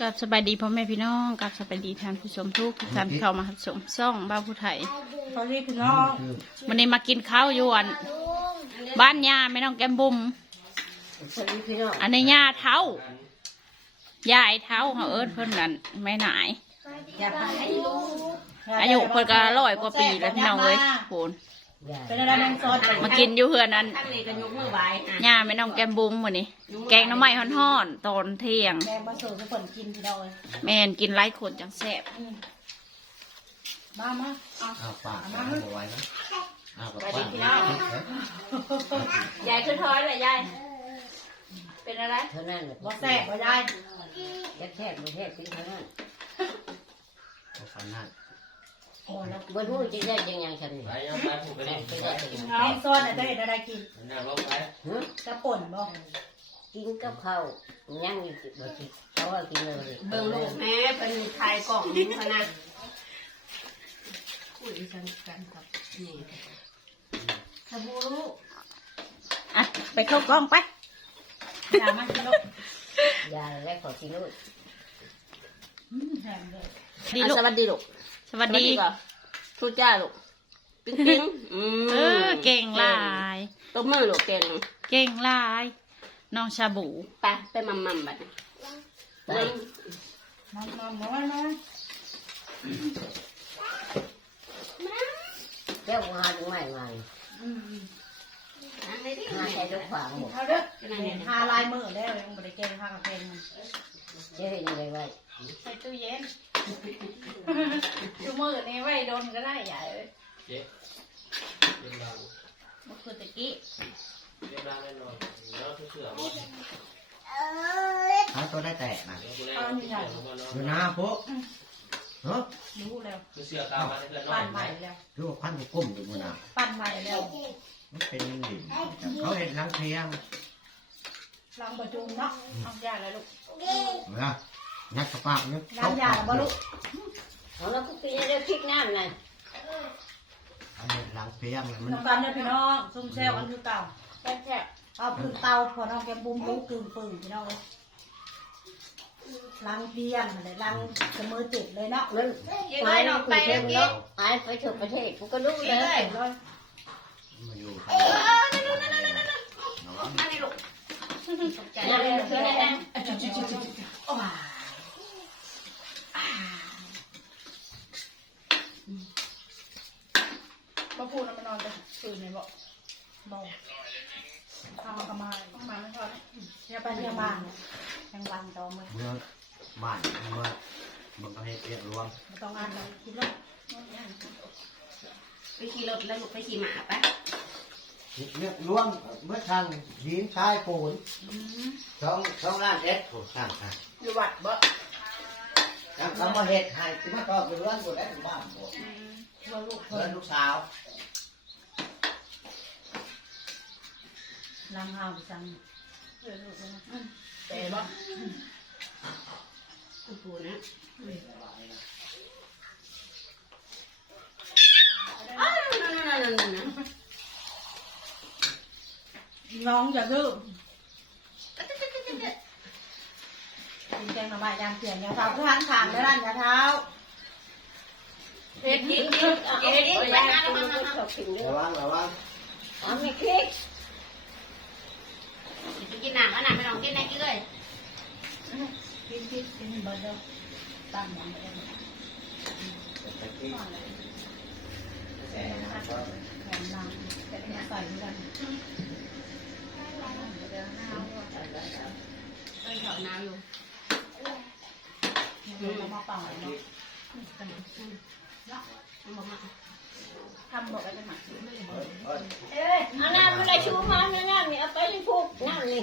กับสบายดีพ่อแม่พี่น้องกับสบายดีท่านผู้ชมทุกท่านเข้ามารับชมซ่องบ้านผู้ไทยตอนนี้พี่น้องวันนี้มากินข้าวอยวนบ้านยาไม่ต้องแกมบุมสวัสดีพี่น้องอันนี้ยาเท้ายายเท้าเขาเอิ้นเพิ่นนั่นไม่หนายอย่าพาให้ลูกอายุเพิ่นก็ร้อยกว่าปีแล้วพี่น้องเลยโหน เป็นอะไรน้องซอสมากินอยู่เพื่อนนั้นท่านเลยกันยกมือไหว้ยาไม่ต้องแกมบุมวันนี้แกงหน้ำไม้ห่อนๆตอนเที่ยงแกงมาสู่ทุกคนกินพี่น้องเลยแม่นกินไร้คนจังแซ่บมามาเอาอ้าวปากเอาเอาไว้นะอ้าวกับปากยายขึ้นท้อยเลยยาย เป็นอะไร เท่านั้นแหละบ่แซ่บบ่ได้ แค่แค่บ่แค่กินเท่านั้นเอาฟันนั่นโอ้แล้วบ่รู้จะได้ยังยังฉันนี่ไปเอาไปผูกไปนี่ไปได้ยังไงน้องซอสน่ะได้เห็นอะไรกินนั่งลงไปฮะกระป่นบ่กินกับข้าวยังมีสิบ่สิเขาว่ากินเลยเบิ่งลูกแม่เป็นไทยกล่องนี้พะนะคุยกันกันกับนี่สบู่ลูกอะไปเข้ากล้องไปอย่ามาพี่น้องยาแล้วขอกินด้วยอืมแหมเลยดีอะลูกสวัสดีลูกส วัสดีก่อนทูจ้าลูกปิ๊งปิ๊งอืมเออเก่งหลาย ตบมือลูกเก่งเก่งหลายน้องชาบูไปไปมัมมัมบัดนี้ไปน้องน้องน้อยน้อยแล้วหาจังไม่มาอืมนั่งเลยดิหาใช้ลูกขวางหมดเอาเด้อทาลายมือแล้วยังบ่ได้แกงข้าวกับแกงมันจะเห็นยังไงไว้ ใส่ตู้เย็นชูมือนี่ไว้โดนก็ได้ใหญ่เลยเจ๊เรียบร้อยมันคือตะกี้เรียบร้อยแน่นอนแล้วเสือหมดหาตัวได้แตกนะแล้วกูได้เสือลงมาเนาะอยู่นะพวกเนาะรู้แล้วคือเสือตามมาเพื่อนน้อปั้ยนใหม่แล้วคือว่าพันกูก้มอยู่มือนะปั้นใหม่แล้วมันเป็นยังไงเขาเห็นลังเทียงลองประจุมเนาะเอายาแล้วลูกนะ งัดกระปากเนี่ยน้ำยาแล้วบ่ลูกเอาแล้วก็กินได้พริกน้ำไงอันนี้ลังเทียงมันน้ำกันเนี่ยพี่น้องซุ่มแซวอันคือเก่าแค่แค่เอาพึ่งเตาพอน้องแกมบุ้มลูกกึ่งปึ่งพี่น้องเลยล้างเพียงเลยล้างเสมอเจ็บเลยเนาะมันยังไงน้องไปแล้วกี้หายไปถึงประเทศกูก็รู้เลยเลยมาอยู่นั่งเลยลูกใจเลยเชื่อได้โอ้ยมา พูดแล้วมานอนไปตื่นเลยบอกบอกทำมากระมาต้องมาไม่พอเที่ยไปเที่ยวมาเนี่ยยังวันต่อมือเมื่อบ้านเมื่อมันก็ให้เรียกรวมไม่ต้องอ่านเลยคิดว่าไปขี่รถแล้วลูกไปขี่หมาปะเรียกรวมเมื่อทางหินชายปูนสองสองล้านเอ็ดผมสร้างค่ะอยู่วัดบ่ ทางคำว่าเห็ดให้ที่มาต่อเป็นเรื่องกูได้บ้านผมเพื่อลูกเพื่เพื่ออนลูกสาวล้างหาวจังเพื่อลูกนะแต่บ่ปูนะอ้าวนั่นนั่นนั่นนั่น น้องอย่าดื้อกิน แกงหน่อไม้ยางเปลี่ยนยาเท้าคือหันขางแล้วนั่นยาเท้าเฮ็ดกินกินเฮ็ดกินไปหาแล้วมันชอระวังระวังอ๋อมีคลิกกินหน้ำอันนั้นไม่ต้องกินนะกินเลยกินกินกินบอร์เดียวตั้งมันเลยแหวนนางแต่เป็นใส่เหมือนกันไปเขาน้ำอยู่เดี๋ยวเรา มาเป่าเนาะมาทำบอกอะไรกันหนักเอ้ยอันนั้นมันได้ชูมันนั่นนั่นนี่เอาไปที่พุกนั่นนี่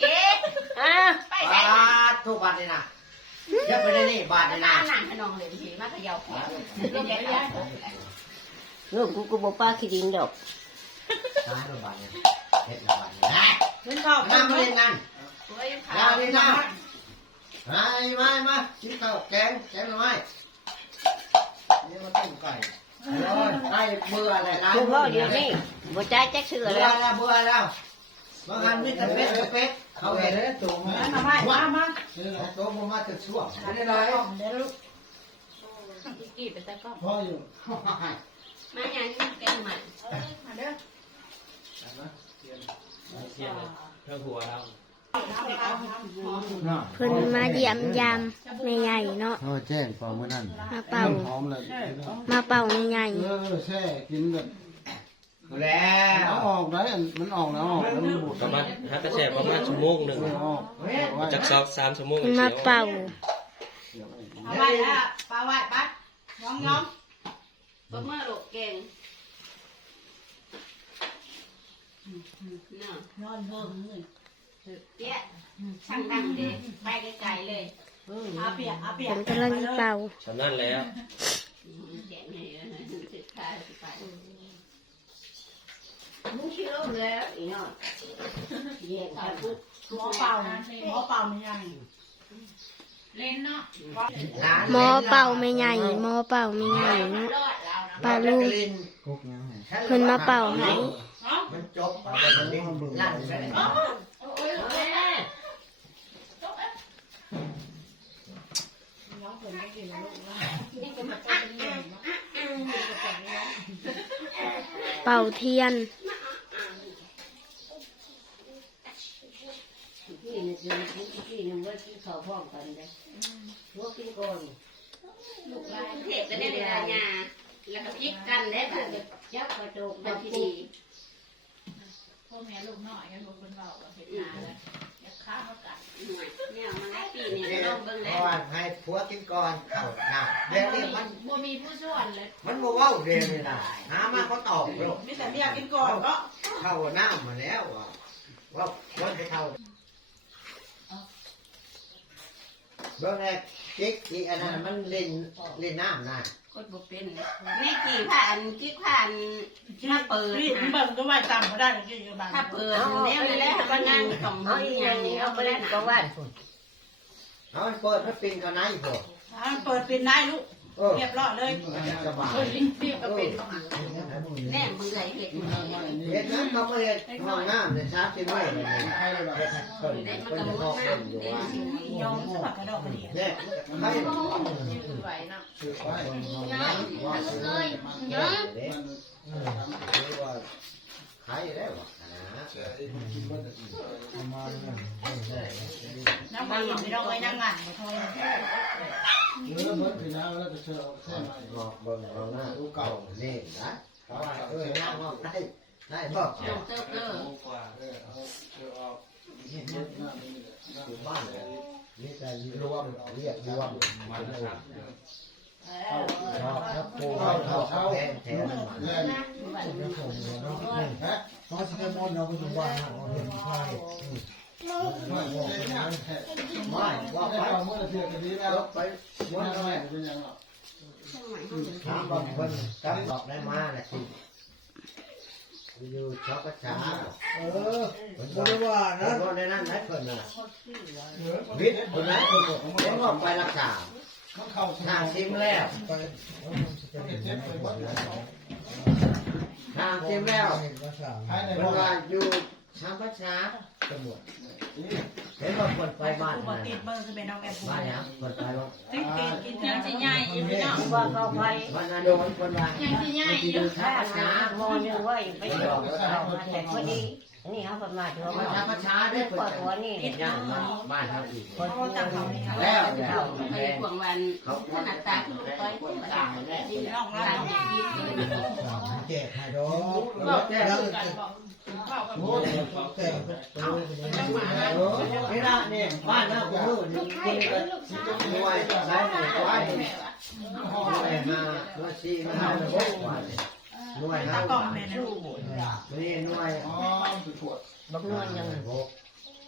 เอ๊ะอะไปใส่บาททุกบาทเลยนะเยอะไปเลยนี่บาทเลยน้านะหนังขนองเลยทีมาเขย่าหัวเล่นใหญ่ใหญ่ลูกกูกูบอกป้าขี้ดินดอกตายละบาทเนี่ยเฮ็ดละบาทเนี่ย เล่นข้าวน้ำมาเล่นนั่นเฮ้ยยาเล่นน้ำมามามากินข้าวแกงแกงหน่อไม้นี่มาต้มไก่โอ้ยไก่เบื่อเลยนะคุณพ่อเดี๋ยวนี้บ่จ่ายแจ็คซื้อเบื่อแล้วแล้วเบื่อแล้วบางอันมีแต่เป็ดกับเป็ดเขาเห็นเลยตัวมามาไม่มามาตัวมันมาจากช่วงไม่ได้ไรเดี๋ยวลูกกี่ไปแต่ก็พ่ออยู่มาอย่างนี้แกงใหม่มาเด้อ เสียงเท่าหัวเราเพิ่นมาเยี่ยมยามแม่ใหญ่เนาะเออแจ้งพอเมื่อนั้นมาเป่า พร้อมเลยมาเป่าแม่ใหญ่เออแช่กินแบบแล้วเอาออกได้มันออกแล้วออกแล้วมันบูดประมาณฮัตเตอร์แช่ประมาณชั่วโมงหนึ่งไม่ออกไว้จากสองสามชั่วโมงเพิ่นมาเป่า เอาไว้แล้วปลาไว้ปะย้อมย้อมบ่เมื่อลูกแกง เนาะย้อนเพิ่มเลยเปี้ยช่างดังเด้ไปไกลๆเลยอาเปียกอาเปียเพิ่กนกำลังเป่าฉะนั้นแล้วแกงให้สุดท้ายไปมึงเชื่อแล้วอีเนาะเย็นไปปุ๊บหมอเป่าหมอเป่ามันยังเล่นเนาะหมอเป่าแม่ใหญ่หมอเป่าแม่ใหญ่เนาะรอดแล้วนะปลาลูกกุ๊กยังไงเพิ่นมาเป่าให้ มันจบไปแล้วลิ้นลั่นไปแล้วโอ้ยแม่ย้อมเพิ่มไม่กินแล้วลูกนะนี่ก็มาเป็นเรื่องเป่าเทียนพี่นึงพี่นึกว่าที่เขาพร้อมกันเลยหัวกินก่อนลูกหลานเทพจะได้เวลาญาแล้วก็พลิกกันได้แบบยับกระโดดแบบที่ดี พ่อแม่ลูกน้อยกันบอกคนเบาเห็นหาแล้วอยากฆ่าเขากัดเนี่ยมันได้ปีนี่ลองเบิ่งเพแล้ราะวว่าให้ผัวกินก่อนเข้าหน้าเดี๋ยวนี้มันบ่มีผู้ช่วยเลยมันบ่เว้าเดี๋ยวนี้นะหามาเขาตอบลูกมีแต่เรียกกินก่อนก็เข้าหน้ามาแล้วว่าว่าควรจะเข้าเบื้องแรกกิ๊กอีกอันนั้นมันเล่นเล่นน้ำนะ กดบ่เป็นนี่กี่ผ่านกี่ผ่านถ้าเปิดรีบเบิ่งก็ว่าจำเขาได้กินกันบ้างถ้าเปิดแล้วแล้วก็นั่งสองมืออย่างนี้เอาไปได้หนาเอามันเปิดมันปิงกันไหนพวกเปิดเป็นได้ลูก เออเรียบร้อยเลยสบายเรียบก็เป็นแน่มือไหลเห็ดมือเห็นนั้นเขาไม่เห็นห้องน้ำในชาร์จที่ไม่เลยเนี่ยให้เลยแบบเห็นคนได้มันคนก็จะมืพออกหคน้านอยู่ได้ว่าสิ่งยอมสมัครกระดอกกระเดียเนี่ยให้ชื่อไว้เนาะถือไว้ว่าซื้อมันเยอะเด็กหรือว่าขายได้หรอนะกิ น้ำมันไม่ต้องไว้นั่งงานมาทอยเออเหมือนพี่น้าแล้วจะเชื่อแค่ไหนบอกเบิ่งเอาหน้าดูเก่านี่นะเขาว่าเออหน้าว่าได้ได้บอกน้องเติบเด้าเออเอาเชื่อออกเห็นหน้านี่แหละอยู่บ้านเลยนี่จะรวมเรียกรวมมาเป็นแล้วโอครับชอบครับปูเขาเขาเขาแทนแทนมันแน่ฮะเขาจะไปมอนเราไปดูว่าเขาเห็นใครไม่บอกนะแค่ไม่ว่าได้ไปความเมื่อเทียบกันนี้แล้วยกไปวัวันนทำ ทำไมไมเป็นยังไงถามบางคนจำบอกได้มาแหละสิอยู่ช็อกกระชาเออไม่ได้ว่านะวก็ในนั้นไหนคนน่ะวิทย์คนนั้นคนเห็นว่าไปรักษาห้าทางซิมแล้วไปเจ็บไปหมดแล้วทางซิมแล้วภายในเป็นบ้าว่าอยู่ ช้างประชาตำรวจเห็นว่าคนไปบ้านอุบันะติเบอร์จะเป็นน้องแอมพูบ้านยังคนไปบ้านติ๊กติ๊กกินยังสิใหญ่อยู่เนาะว่าเขาไปบ้านนาโดนคนว่ายังสิใหญ่ออยู่ยู่ช้างประหาชาโมนึงไว้ไปดอกเอามาแต่พอดี นี่เขาประมาณว่ามาช้างประชาได้คนปวดหัวนี่ย่างมาบ้านเขาอีกคนต่างเขาเนี่ยแล้วเขาไปพวงวันขนาดตาคือไปพวงวันดีน้องเราแก่ให้ดอกบอกกันบอกบอกกันโอ้แก่ตัวไม่ได้เนี่ยบ้านเราคือนี่คนก็รวยใช้หน่วยไว้หน่วยมาหน่วยสี่มาหน่วยหกวัน หน่วยห้าตากล่องวันเนี่ยนะลูกนี่หน่วยอ๋อสุดขวดบักนวลยังหก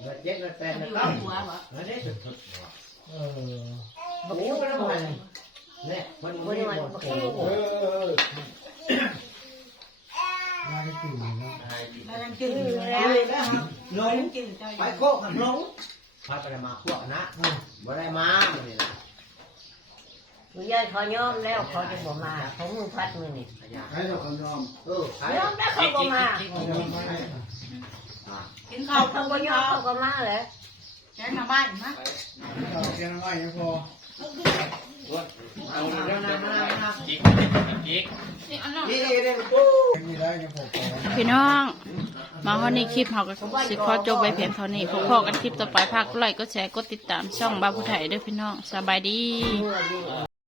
หน่วยเจ็ดหน่วยแปดหน่วยอยู่เก้าหัวบ่อันนี้สุดสุดเออโอ้โหไม่ต้องมันเนี่ยมันไม่ได้หมดโอ้โหเออน่าจะตื่นนะเรายังกินอยู่แล้วลงกินใจไปโคกกันลงพาไปมาพวกนะบ่ได้มาเนี่ย นะคุณยายเขายอมแล้วเขาจะบ่มาเขามือพัดมือนี่ขยะให้เราคนยอมเออใครยอมแล้วเขาบ่มาเรายอมให้อะกินข้าวเขาปูก็กินย่อข้าวเขาก็มาเลยแกงมาบ้านนะเอาเพียงน้อยยังพอเอาเดี๋ยวนะมามากิ๊กกิ๊กนี่อันนั้นนี่เด้อปูยังมีได้ยังพอพอพี่น้อง มาวันนี้คลิปเขาก็สิขอจบไปเพียงเท่านี้พบพอกันคลิปต่อไปภาคไลค์ก็แชร์กดติดตามช่องบาผู้ไทยด้วยพี่น้องสบายดีเมื่อ